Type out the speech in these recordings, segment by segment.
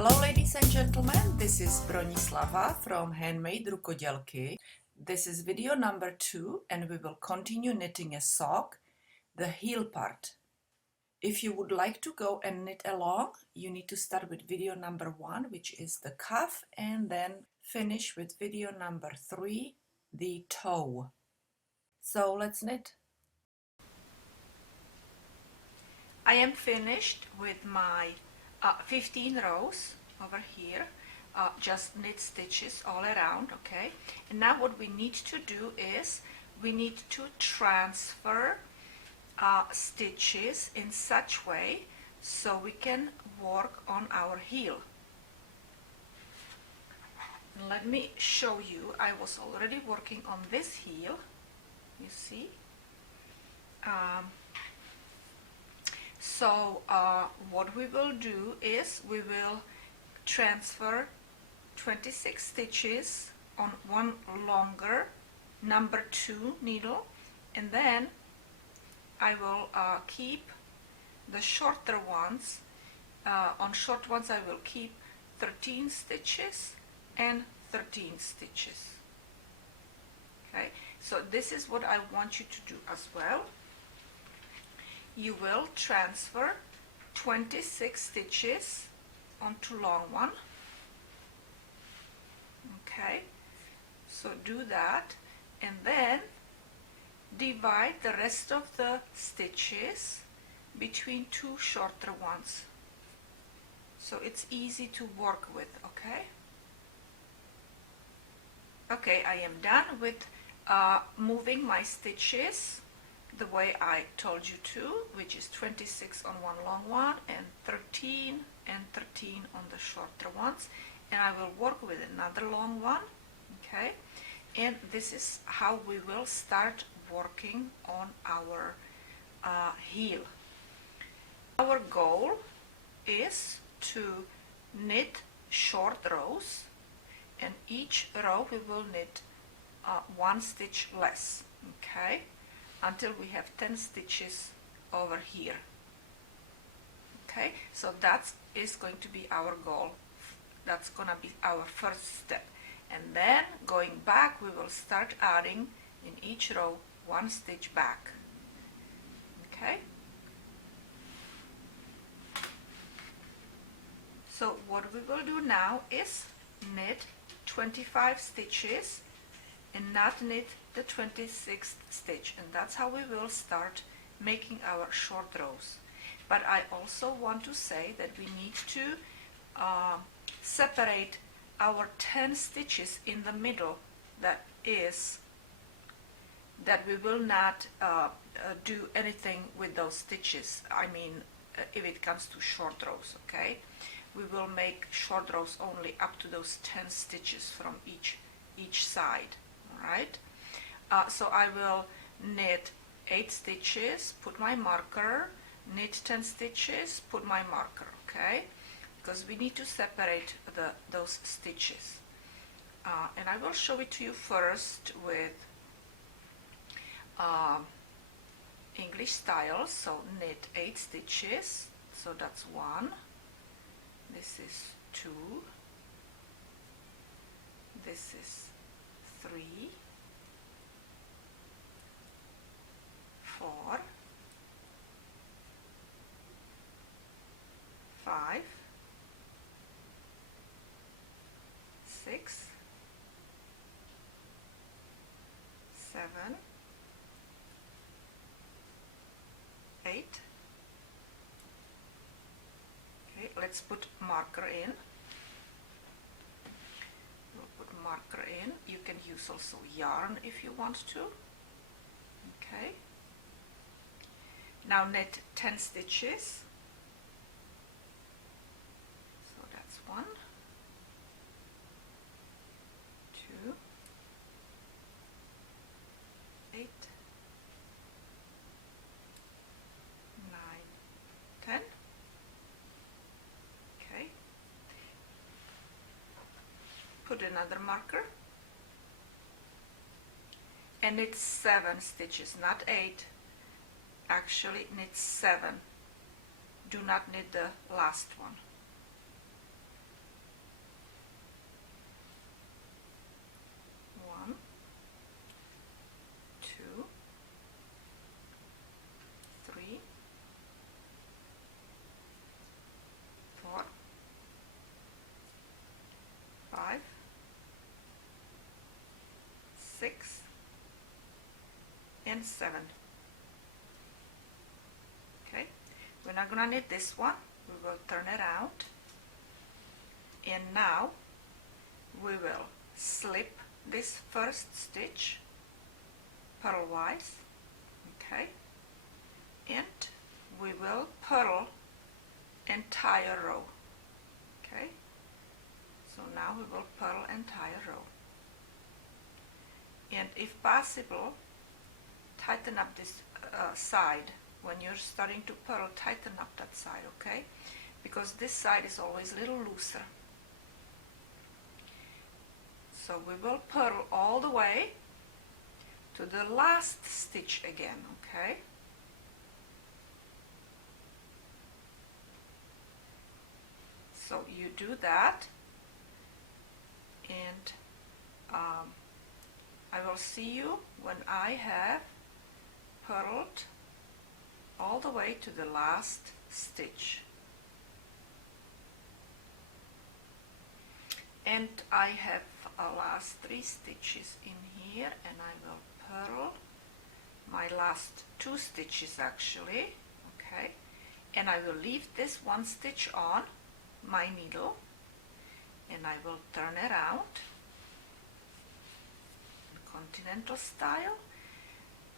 Hello ladies and gentlemen, this is Bronislava from HandMadeRukodelky. This is video number 2 and we will continue knitting a sock, the heel part. If you would like to go and knit along, you need to start with video number 1, which is the cuff, and then finish with video number 3, the toe. So let's knit. I am finished with my 15 rows over here, just knit stitches all around, okay? And now what we need to do is we need to transfer stitches in such way so we can work on our heel. Let me show you. I was already working on this heel, you see. So what we will do is we will transfer 26 stitches on one longer number 2 needle, and then I will keep the shorter ones. On short ones I will keep 13 stitches and 13 stitches. Okay, so this is what I want you to do as well. You will transfer 26 stitches onto long one. Okay, so do that and then divide the rest of the stitches between 2 shorter ones, so it's easy to work with. Okay, I am done with moving my stitches the way I told you to, which is 26 on one long one and 13 and 13 on the shorter ones, and I will work with another long one. Okay, and this is how we will start working on our heel. Our goal is to knit short rows, and each row we will knit 1 stitch less, okay, until we have 10 stitches over here. Okay, so that is going to be our goal. That's gonna be our first step, and then going back we will start adding in each row 1 stitch back. Okay, so what we will do now is knit 25 stitches and not knit the 26th stitch, and that's how we will start making our short rows. But I also want to say that we need to separate our 10 stitches in the middle, that we will not do anything with those stitches. I mean, if it comes to short rows, okay, we will make short rows only up to those 10 stitches from each side. All right, so I will knit 8 stitches, put my marker, knit 10 stitches, put my marker, okay, because we need to separate those stitches. And I will show it to you first with English style. So knit 8 stitches, so that's 1, this is 2, this is 3, 4, 5, 6, 7, 8. Okay, let's put marker in. Marker in. You can use also yarn if you want to. Okay, now knit 10 stitches, so that's 1, 2, 8, 9, 10. Okay, put another marker and knit 7 stitches, not 8, actually knit 7. Do not knit the last one. 6 and 7. Okay, we're not gonna knit this one, we will turn it out, and now we will slip this first stitch purlwise, okay, and we will purl entire row. Okay, so now we will purl entire row, and if possible, tighten up this side. When you're starting to purl, tighten up that side, okay, because this side is always a little looser. So we will purl all the way to the last stitch again, okay. So you do that, and I will see you when I have purled all the way to the last stitch. And I have last 3 stitches in here, and I will purl my last 2 stitches actually, okay, and I will leave this 1 stitch on my needle, and I will turn it out in continental style.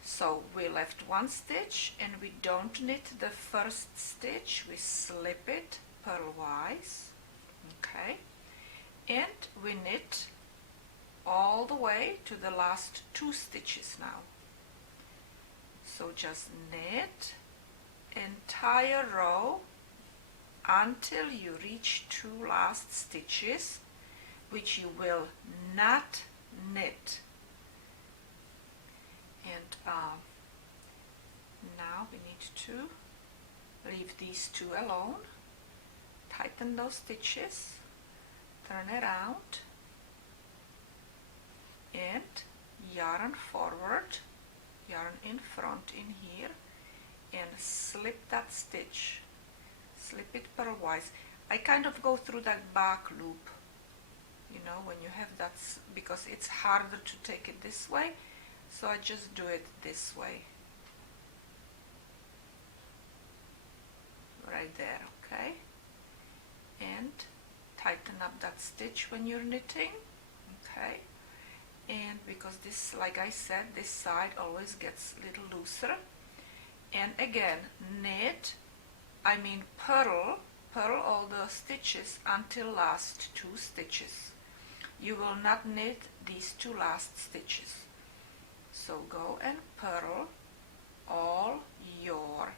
So we left 1 stitch and we don't knit the first stitch, we slip it purlwise, okay, and we knit all the way to the last 2 stitches now. So just knit entire row until you reach 2 last stitches, which you will not knit. And now we need to leave these 2 alone, tighten those stitches, turn it out, and yarn forward, yarn in front in here, and slip that stitch, slip it purlwise. I kind of go through that back loop, you know, when you have that, because it's harder to take it this way, so I just do it this way, right there, okay, and tighten up that stitch when you're knitting, okay. And because this, like I said, this side always gets a little looser, and again purl all the stitches until last 2 stitches. You will not knit these 2 last stitches, so go and purl all your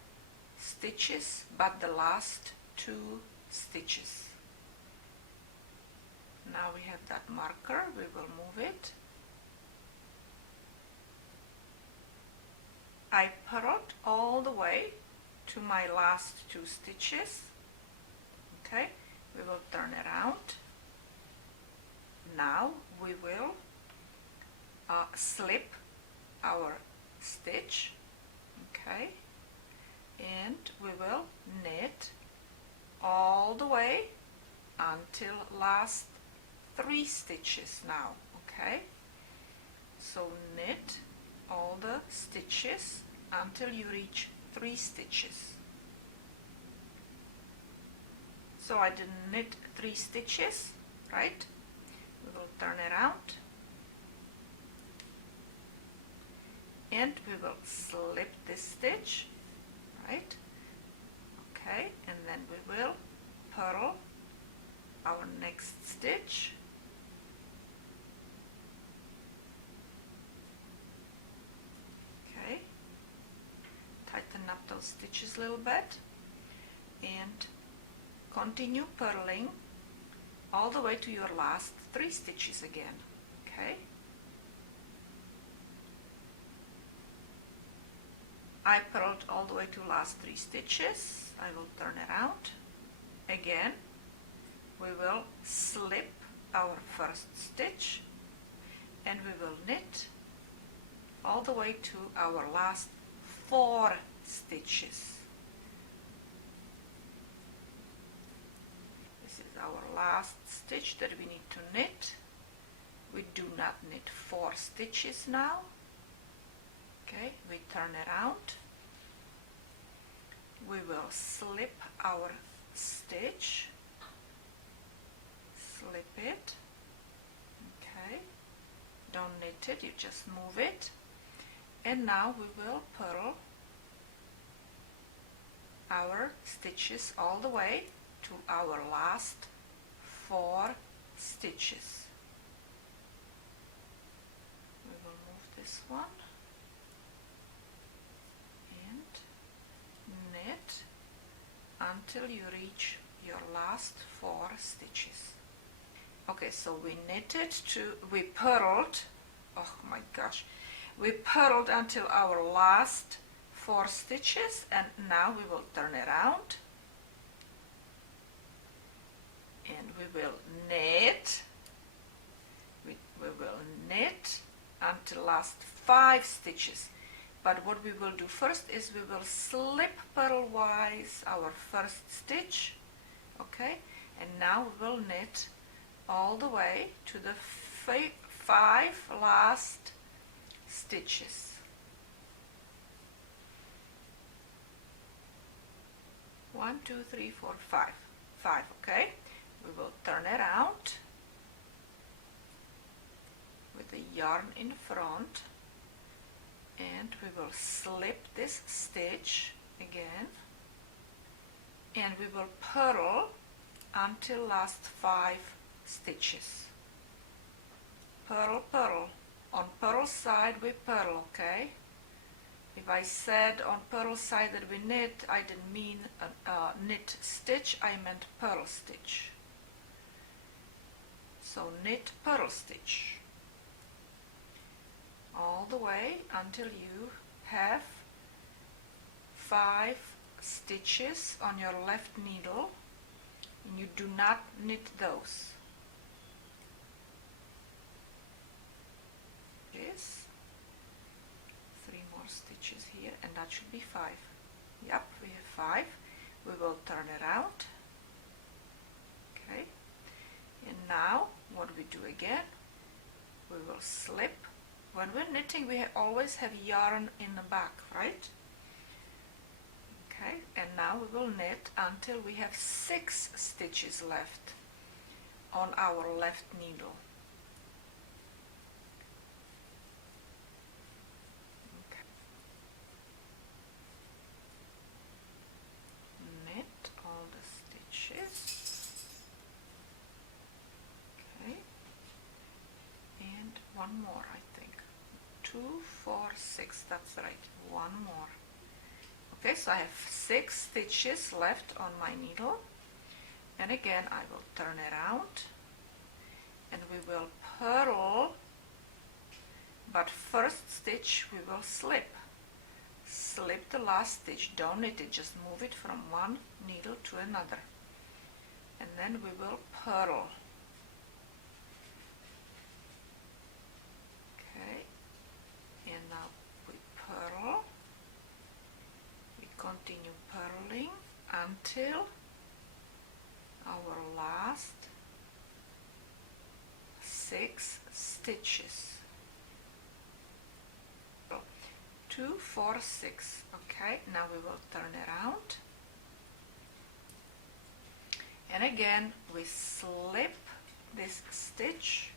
stitches but the last 2 stitches. Now we have that marker, we will move it. I purled all the way to my last 2 stitches, okay, we will turn it out. Now we will slip our stitch, okay, and we will knit all the way until last 3 stitches now, okay, so knit all the stitches until you reach 3 stitches. So I didn't knit 3 stitches, right? We will turn it out, and we will slip this stitch, right, okay, and then we will purl our next stitch, okay, tighten up those stitches a little bit, and continue purling all the way to your last 3 stitches again, okay. I purled all the way to last 3 stitches. I will turn it out. Again, we will slip our first stitch, and we will knit all the way to our last 4 stitches. This is our last stitch that we need to knit. We do not knit 4 stitches now. Okay, we turn around. We will slip our stitch, slip it, okay, don't knit it, you just move it, and now we will purl our stitches all the way to our last 4 stitches. We will move this one and knit until you reach your last 4 stitches. Okay, so we knitted we purled, oh my gosh, we purled until our last 4 stitches, and now we will turn around and we will knit, we will knit until last 5 stitches. But what we will do first is we will slip purlwise our first stitch, okay, and now we will knit all the way to the 5 last stitches. One, two, three, four, five. 5, okay? We will turn around with the yarn in front, and we will slip this stitch again, and we will purl until last 5 stitches. Purl, purl. On purl side we purl, okay? If I said on purl side that we knit, I didn't mean knit stitch, I meant purl stitch. So knit purl stitch all the way until you have 5 stitches on your left needle, and you do not knit those. Yes. 3 more stitches here, and that should be 5. Yep, we have 5. We will turn around. Okay, and now what we do again, we will slip. When we're knitting, we always have yarn in the back, right? Okay, and now we will knit until we have 6 stitches left on our left needle. Okay. Knit all the stitches. Okay, and one more, I think. 2, 4, 6, that's right, one more. Okay, so I have 6 stitches left on my needle, and again I will turn around and we will purl, but first stitch we will slip the last stitch, don't knit it, just move it from one needle to another, and then we will purl. Okay, and now we purl. Continue purling until our last 6 stitches. 2, 4, 6. Okay, now we will turn around, and again we slip this stitch,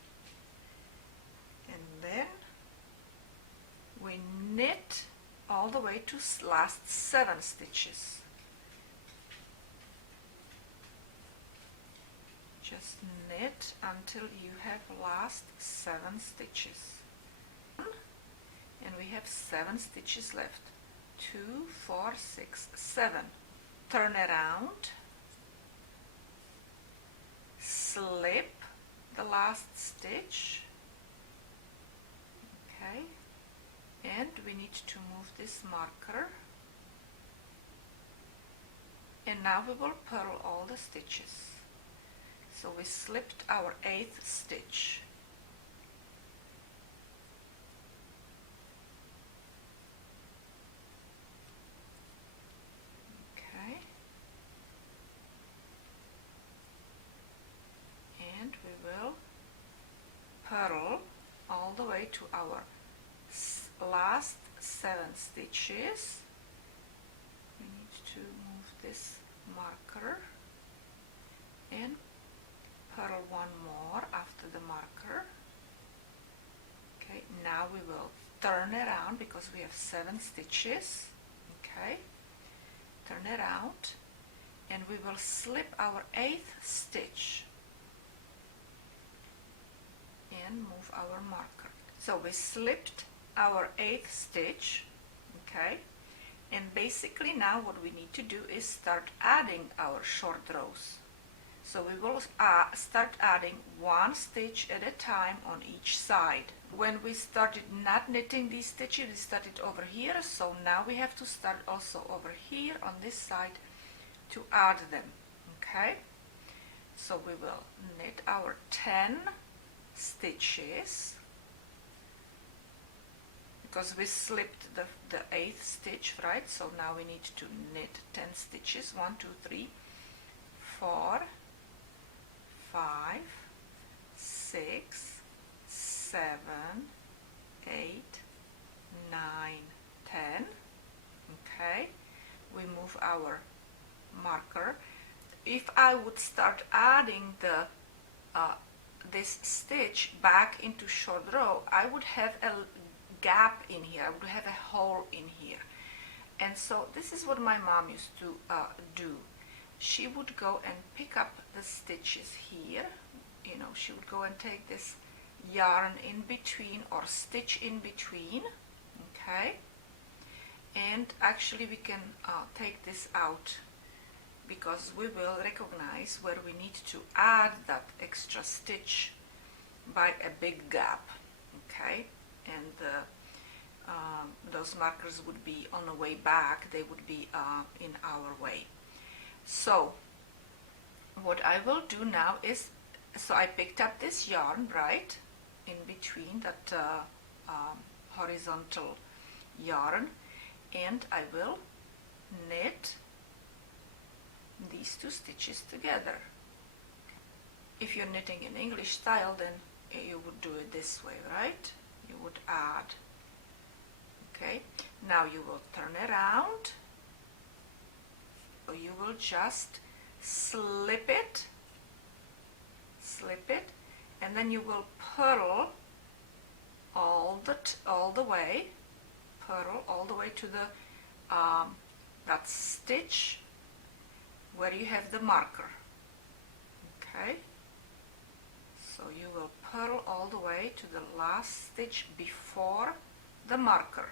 and then we knit all the way to last 7 stitches. Just knit until you have last 7 stitches. And we have 7 stitches left. 2, 4, 6, 7. Turn around, slip the last stitch. Okay. And we need to move this marker, and now we will purl all the stitches. So we slipped our 8th stitch. Okay, and we will purl stitches. We need to move this marker and purl one more after the marker. Okay, now we will turn around because we have 7 stitches. Okay, turn around and we will slip our 8th stitch and move our marker. So we slipped our 8th stitch, okay, and basically now what we need to do is start adding our short rows. So we will start adding 1 stitch at a time on each side. When we started not knitting these stitches, we started over here, so now we have to start also over here on this side to add them. Okay, so we will knit our 10 stitches because we slipped the 8th stitch, right? So now we need to knit 10 stitches. 1, 2, 3, 4, 5, 6, 7, 8, 9, 10. Okay, we move our marker. If I would start adding the this stitch back into short row, I would have a gap in here, I would have a hole in here. And so this is what my mom used to do. She would go and pick up the stitches here, you know, she would go and take this yarn in between or stitch in between, okay, and actually we can take this out because we will recognize where we need to add that extra stitch by a big gap, okay, and those markers would be on the way back, they would be in our way. So what I will do now is, so I picked up this yarn, right, in between that horizontal yarn, and I will knit these 2 stitches together. If you're knitting in English style, then you would do it this way, right? You would add. Okay, now you will turn around, or you will just slip it, and then you will purl all the way, purl all the way to the that stitch where you have the marker. Okay, so you will purl all the way to the last stitch before the marker.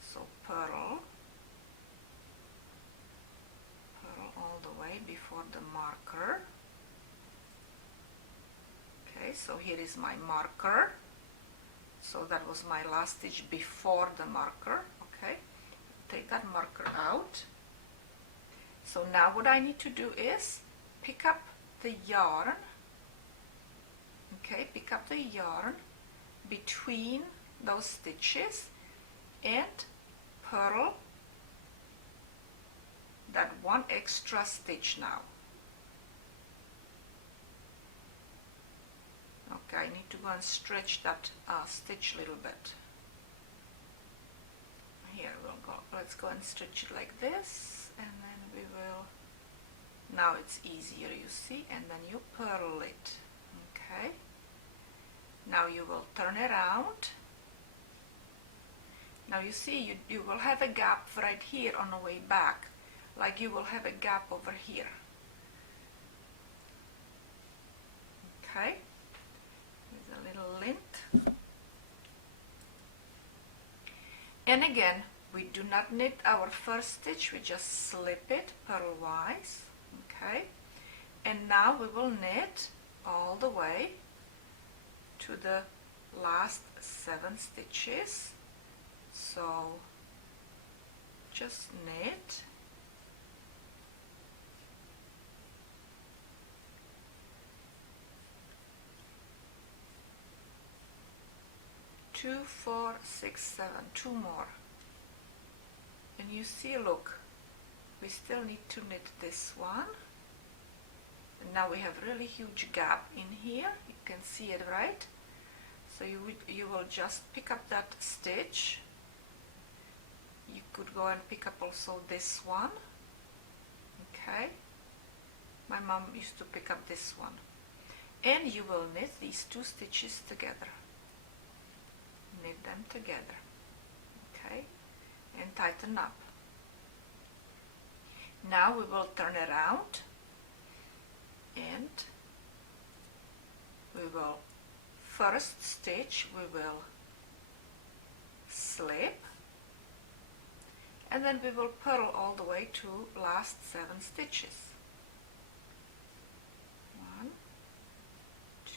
So purl all the way before the marker. Okay, so here is my marker. So that was my last stitch before the marker. Okay, take that marker out. So now what I need to do is pick up the yarn. Okay, pick up the yarn between those stitches and purl that 1 extra stitch now. Okay, I need to go and stretch that stitch a little bit. Here we'll go, let's go and stretch it like this, and then we will, now it's easier, you see, and then you purl it. Okay, now you will turn around. Now you see you will have a gap right here on the way back, like you will have a gap over here. Okay, with a little lint. And again, we do not knit our first stitch, we just slip it purlwise. Okay, and now we will knit all the way to the last 7 stitches. So just knit, two, 4, 6, 7, 2 more, and you see, look, we still need to knit this one, and now we have really huge gap in here, you can see it, right? So you will just pick up that stitch You could go and pick up also this one. Okay, my mom used to pick up this one, and you will knit these two stitches together. Knit them together, okay, and tighten up. Now we will turn around and we will first stitch, we will slip, and then we will purl all the way to last 7 stitches. 1, 2,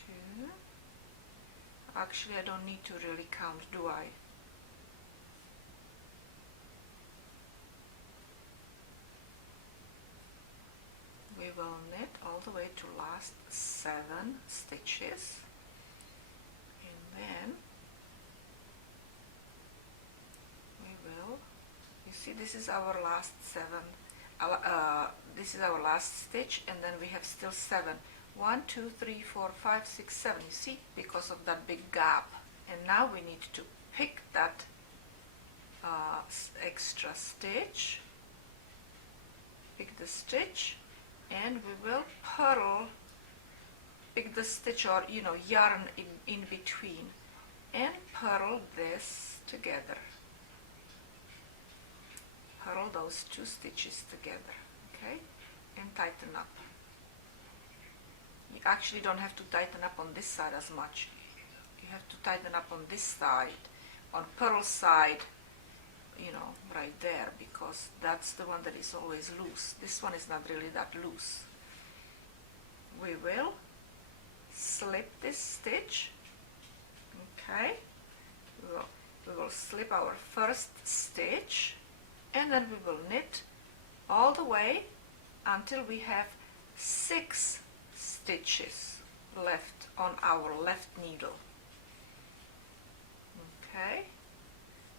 actually I don't need to really count, do I? We will knit all the way to last 7 stitches, and then we will, you see, this is our last 7, this is our last stitch, and then we have still 7. 1, 2, 3, 4, 5, 6, 7, you see, because of that big gap. And now we need to pick that extra stitch, pick the stitch, and we will purl, pick the stitch, or yarn in between, and purl this together. Purl those 2 stitches together, okay, and tighten up. You actually don't have to tighten up on this side as much. You have to tighten up on this side, on purl side, right there, because that's the one that is always loose. This one is not really that loose. We will slip this stitch, okay, we will slip our first stitch, and then we will knit all the way until we have 6 stitches left on our left needle. Okay,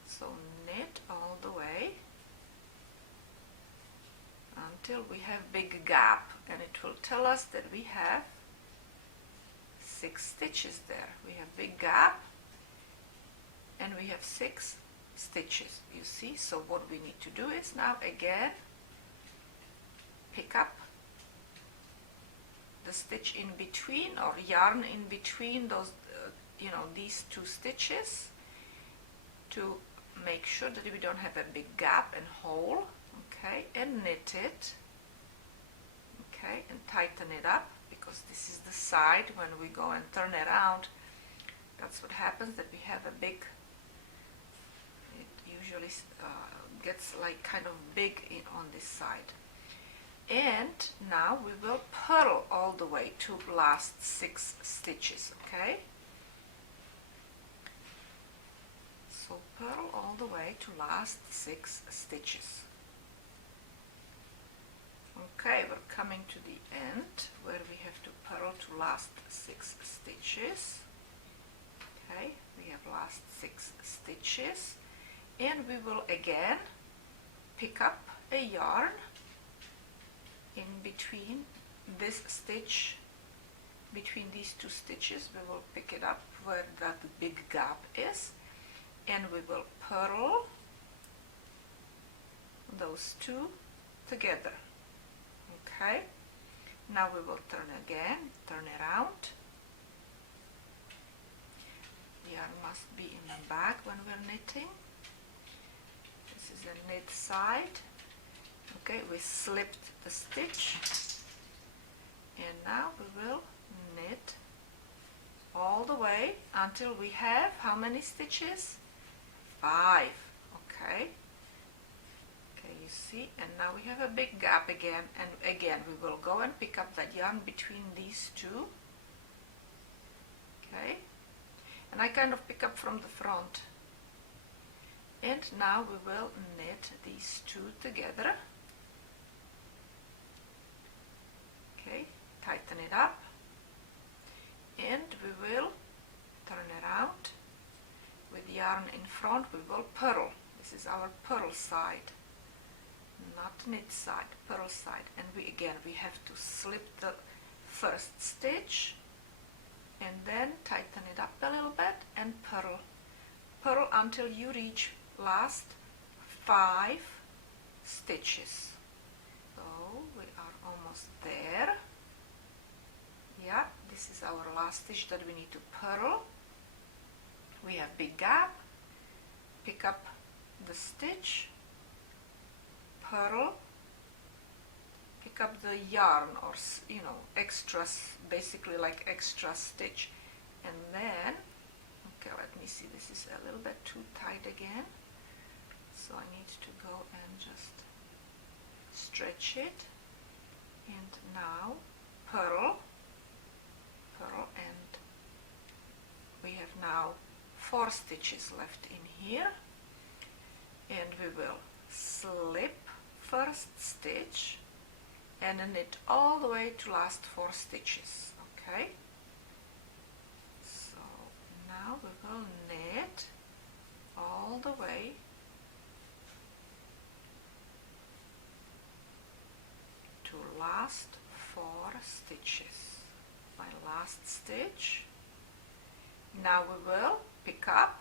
so knit all the way until we have big gap, and it will tell us that we have 6 stitches there. We have big gap and we have 6 stitches, you see. So what we need to do is now again pick up the stitch in between, or yarn in between those these 2 stitches, to make sure that we don't have a big gap and hole, okay, and knit it, okay, and tighten it up, because this is the side when we go and turn around, that's what happens, that we have a big, it usually gets like kind of big on this side. And now we will purl all the way to last 6 stitches, okay? So purl all the way to last 6 stitches. Okay, we're coming to the end where we have to purl to last 6 stitches. Okay, we have last 6 stitches, and we will again pick up a yarn in between this stitch, between these 2 stitches. We will pick it up where that big gap is, and we will purl those 2 together. Okay, now we will turn again, turn around. Yarn must be in the back when we're knitting. This is a knit side. Okay, we slipped the stitch, and now we will knit all the way until we have how many stitches? 5. Okay. Okay, you see, and now we have a big gap again, and again we will go and pick up that yarn between these 2. Okay, and I kind of pick up from the front, and now we will knit these 2 together. Okay, tighten it up, and we will turn around with yarn in front. We will purl. This is our purl side, not knit side, purl side. And we have to slip the first stitch and then tighten it up a little bit and purl. Purl until you reach last 5 stitches. So we are almost there. Yeah, this is our last stitch that we need to purl. We have big gap, pick up the stitch, purl, pick up the yarn or extras, basically like extra stitch, and then okay, let me see, this is a little bit too tight again, so I need to go and just stretch it, and now purl, and we have now 4 stitches left in here, and we will slip first stitch and knit all the way to last 4 stitches. Okay, so now we will knit all the way to last 4 stitches. My last stitch. Now we will pick up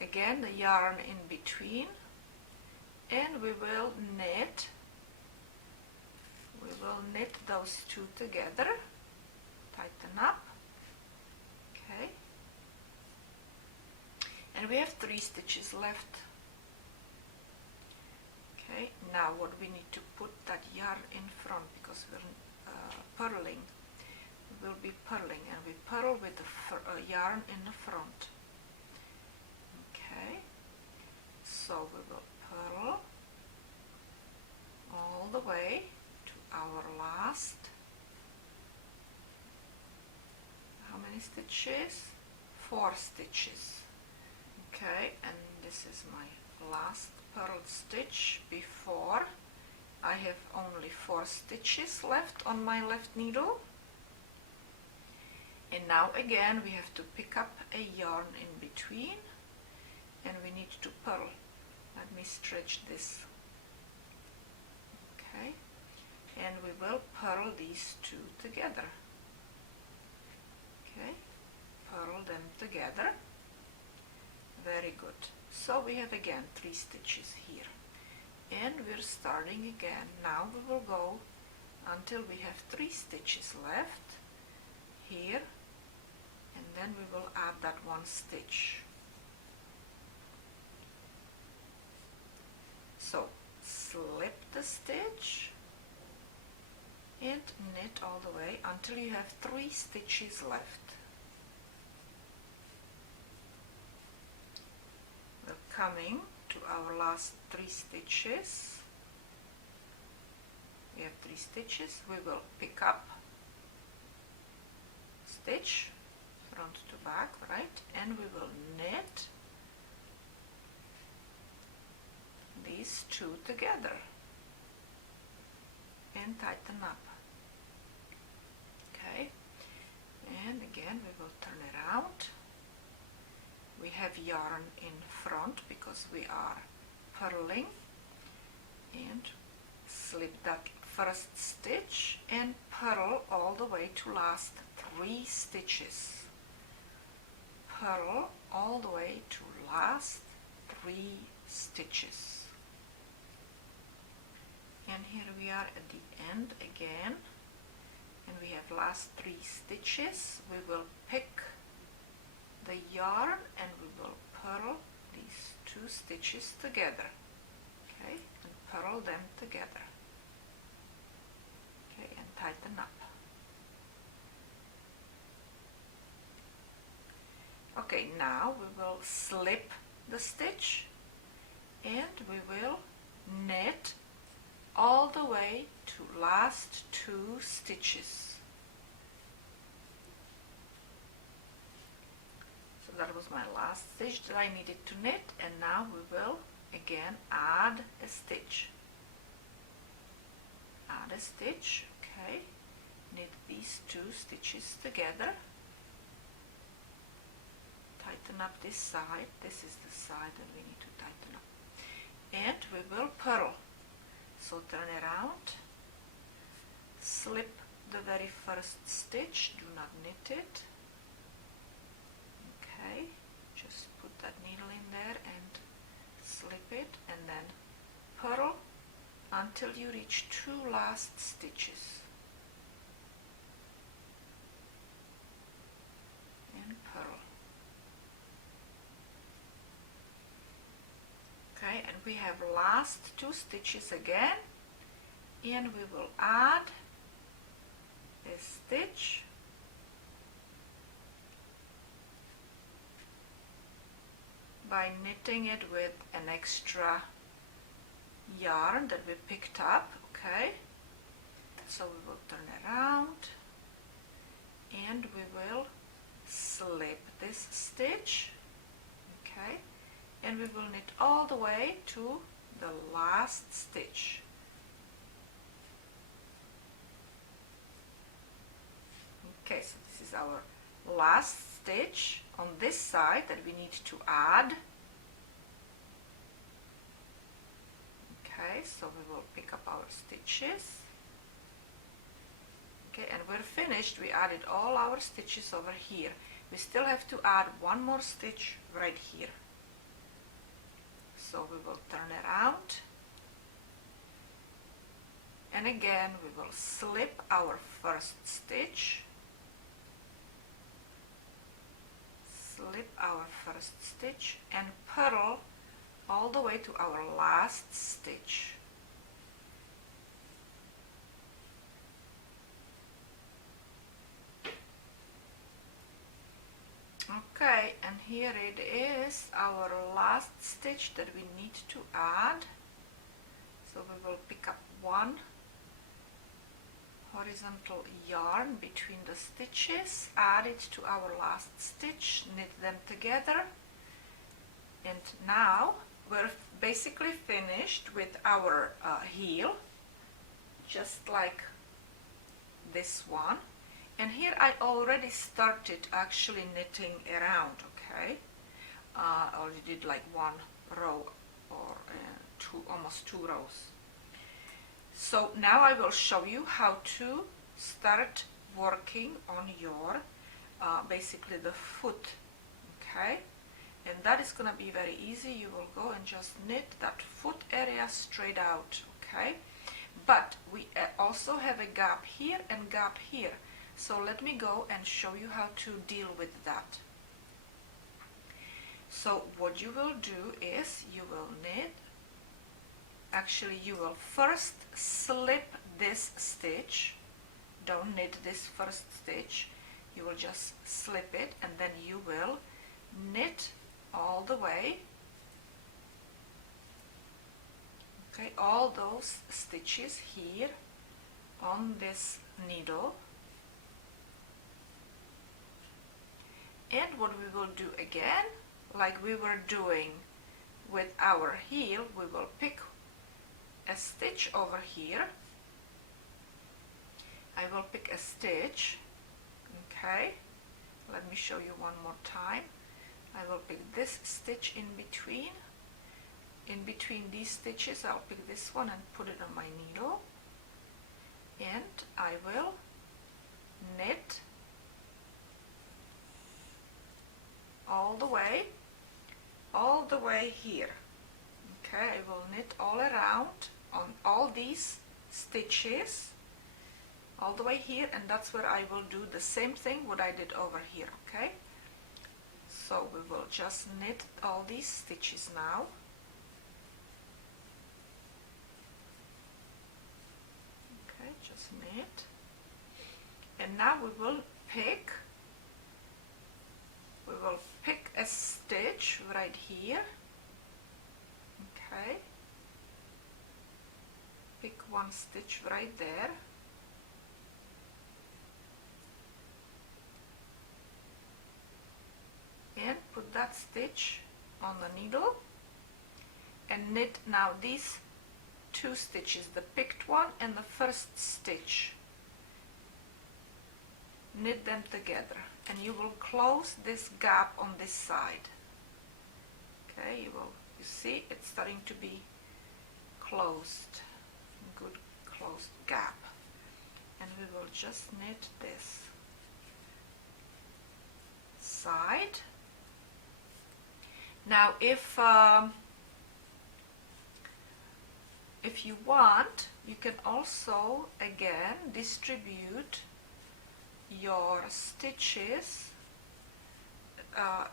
again the yarn in between, and we will knit those two together, tighten up. Okay, and we have 3 stitches left. Okay, now what we need to put that yarn in front, because we're purling. We will be purling, and we purl with the yarn in the front. Okay, so we will purl all the way to our last, how many stitches? 4 stitches. Okay, and this is my last purled stitch before I have only 4 stitches left on my left needle. And now again we have to pick up a yarn in between, and we need to purl. Let me stretch this. Okay, and we will purl these two together. Okay, purl them together. Very good. So we have again 3 stitches here, and we're starting again. Now we will go until we have 3 stitches left here, and then we will add that 1 stitch. So slip the stitch and knit all the way until you have 3 stitches left. We're coming to our last 3 stitches. We have 3 stitches. We will pick up stitch front to back, right, and we will knit these two together and tighten up. Okay, and again we will turn around. We have yarn in front because we are purling, and slip that first stitch and purl all the way to last 3 stitches. Purl all the way to last 3 stitches. And here we are at the end again, and we have last 3 stitches. We will pick the yarn and we will purl these 2 stitches together. Okay, and purl them together. Okay, and tighten up. Okay, now we will slip the stitch and we will knit all the way to last 2 stitches. So that was my last stitch that I needed to knit, and now we will again add a stitch. Add a stitch, okay, knit these 2 stitches together. Tighten up this side. This is the side that we need to tighten up. And we will purl. So turn around, slip the very first stitch, do not knit it. Okay, just put that needle in there and slip it and then purl until you reach 2 last stitches. And purl. Okay, and we have last 2 stitches again, and we will add a stitch by knitting it with an extra yarn that we picked up. Okay, so we will turn around and we will slip this stitch. Okay, and we will knit all the way to the last stitch. Okay, so this is our last stitch on this side that we need to add. Okay, so we will pick up our stitches. Okay, and we're finished. We added all our stitches over here. We still have to add one more stitch right here. So we will turn around, and again we will slip our first stitch, slip our first stitch, and purl all the way to our last stitch. Okay, and here it is, our last stitch that we need to add. So we will pick up one horizontal yarn between the stitches, add it to our last stitch, knit them together, and now we're basically finished with our heel, just like this one. And here I already started actually knitting around. Okay, I already did like 1 row or almost 2 rows. So now I will show you how to start working on your basically the foot. Okay, and that is gonna be very easy. You will go and just knit that foot area straight out. Okay, but we also have a gap here and gap here. So let me go and show you how to deal with that. So what you will do is you will knit, actually you will first slip this stitch. Don't knit this first stitch, you will just slip it, and then you will knit all the way. Okay, all those stitches here on this needle. And what we will do again, like we were doing with our heel, we will pick a stitch over here. I will pick a stitch. Okay, let me show you one more time. I will pick this stitch in between. In between these stitches, I'll pick this one and put it on my needle. And I will knit all the way here. Okay, I will knit all around on all these stitches all the way here, and that's where I will do the same thing what I did over here. Okay, so we will just knit all these stitches now. Okay, just knit, and now we will pick a stitch right here. Okay, pick one stitch right there, and put that stitch on the needle and knit now these 2 stitches, the picked one and the first stitch. Knit them together, and you will close this gap on this side. Okay, you see it's starting to be closed, good closed gap, and we will just knit this side. Now if if you want, you can also again distribute your stitches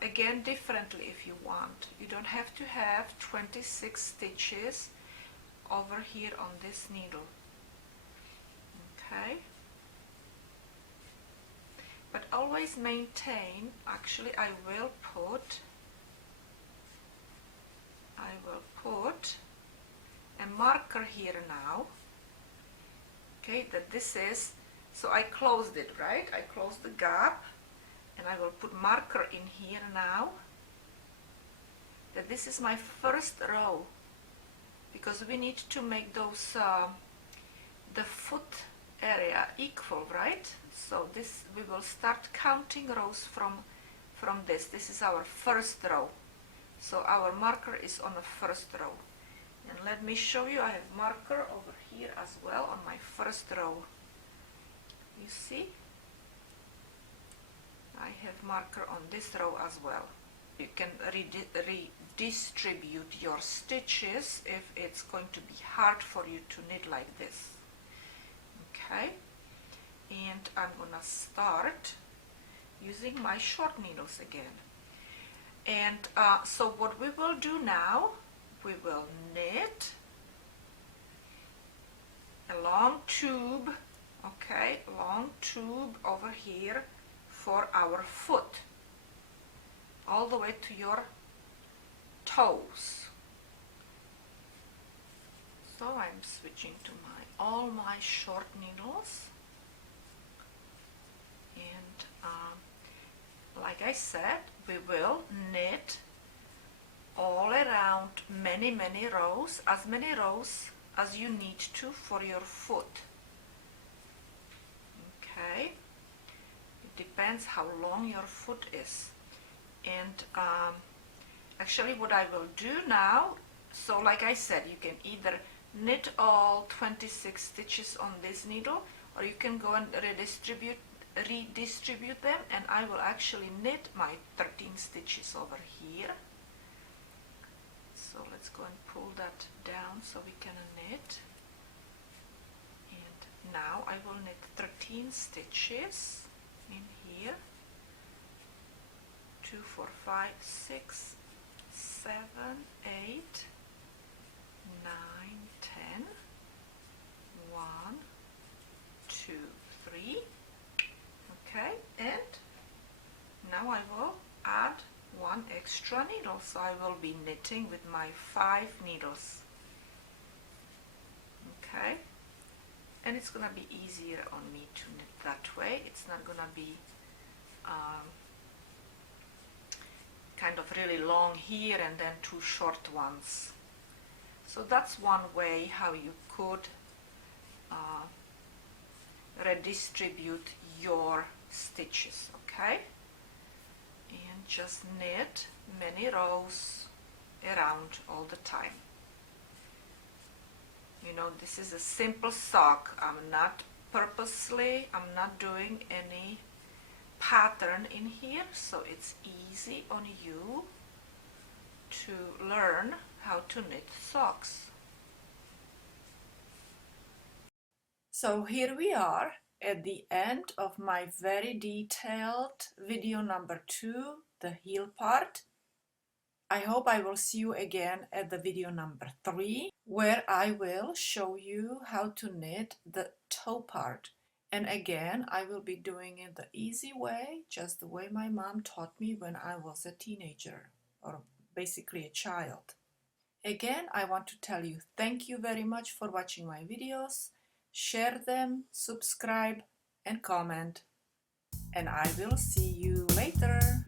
again differently if you want. You don't have to have 26 stitches over here on this needle. Okay, but always maintain, actually I will put a marker here now, okay, that this is, so I closed it, right? I closed the gap, and I will put marker in here now, that this is my first row, because we need to make those the foot area equal, right? So this, we will start counting rows from this. This is our first row, so our marker is on the first row. And let me show you, I have marker over here as well on my first row. You see? I have marker on this row as well. You can redistribute your stitches if it's going to be hard for you to knit like this. Okay? And I'm gonna start using my short needles again. And so what we will do now, we will knit a long tube, okay, long tube over here for our foot, all the way to your toes. So I'm switching to all my short needles, and like I said, we will knit all around many rows, as many rows as you need to for your foot. Okay, it depends how long your foot is. And actually what I will do now, so like I said, you can either knit all 26 stitches on this needle, or you can go and redistribute them, and I will actually knit my 13 stitches over here. So let's go and pull that down so we can knit. And now I will knit 13 stitches in here. 2, 4, 5, 6, 7, 8, 9, 10. 1, 2, 3. Okay, and now I will add one extra needle, so I will be knitting with my 5 needles. Okay, and it's gonna be easier on me to knit that way. It's not gonna be kind of really long here and then 2 short ones. So that's one way how you could redistribute your stitches, okay? And just knit many rows around all the time. You know, this is a simple sock. I'm not doing any pattern in here, so it's easy on you to learn how to knit socks. So here we are at the end of my very detailed video number 2, the heel part. I hope I will see you again at the video number 3, where I will show you how to knit the toe part. And again, I will be doing it the easy way, just the way my mom taught me when I was a teenager, or basically a child. Again, I want to tell you thank you very much for watching my videos. Share them, subscribe, and comment. And I will see you later.